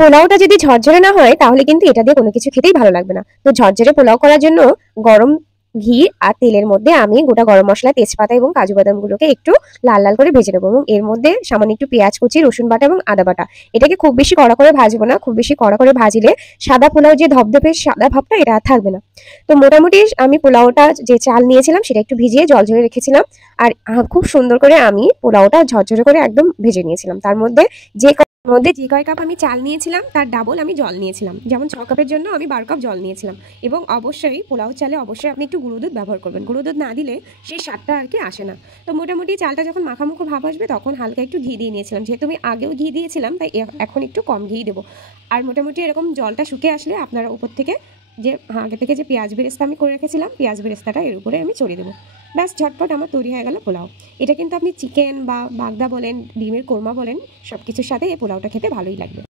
পোলাওটা যদি ঝরঝরে না হয় তাহলে কিন্তু এটা দিয়ে কোনো কিছু খেতেই ভালো লাগবে না। তো ঝরঝরে পোলাও করার জন্য গরম ঘি আর তেলের মধ্যে আমি গোটা গরম মসলা, তেজপাতা এবং কাজু বাদামগুলোকে একটু লাল লাল করে ভেজে নেবো এবং এর মধ্যে সামান্য একটু পেঁয়াজ কুচি, রসুন বাটা এবং আদা বাটা। এটাকে খুব বেশি কড়া করে ভাজবো না, খুব বেশি কড়া করে ভাজলে সাদা পোলাও যে ধপধপে সাদা ভাবটা এটা আর থাকবে না। তো মোটামুটি আমি পোলাওটা যে চাল নিয়েছিলাম সেটা একটু ভিজিয়ে জল ঝরে রেখেছিলাম। আর খুব সুন্দর করে আমি পোলাওটা ঝরঝরে করে একদম ভেজে নিয়েছিলাম। তার মধ্যে যে কয় কাপ আমি চাল নিয়েছিলাম তার ডাবল আমি জল নিয়েছিলাম। যেমন 6 কাপের জন্য আমি 12 কাপ জল নিয়েছিলাম। এবং অবশ্যই পোলাও চালে অবশ্যই আপনি একটু গুঁড়ো দুধ ব্যবহার করবেন। গুঁড়ো দুধ না দিলে সেই স্বাদটা আর কি আসে না। তো মোটামুটি চালটা যখন মাখামাখো ভাব আসবে তখন হালকা একটু ঘি দিয়ে নিয়েছিলাম। যেহেতু আমি আগেও ঘি দিয়েছিলাম তাই এখন একটু কম ঘি দেবো। আর মোটামুটি এরকম জলটা শুকিয়ে আসলে আপনারা উপর থেকে যে আগে থেকে যে পেঁয়াজ বেরেস্তা আমি করে রেখেছিলাম, পেঁয়াজ বেরেস্তাটা এর উপরে আমি ছড়িয়ে দেবো। ব্যাস ঝটপট আমার তৈরি হয়ে গেল পোলাও। এটা কিন্তু আপনি চিকেন বা বাগদা বলেন, ডিমের কোরমা বলেন, সব কিছুর সাথে এই পোলাওটা খেতে ভালোই লাগবে।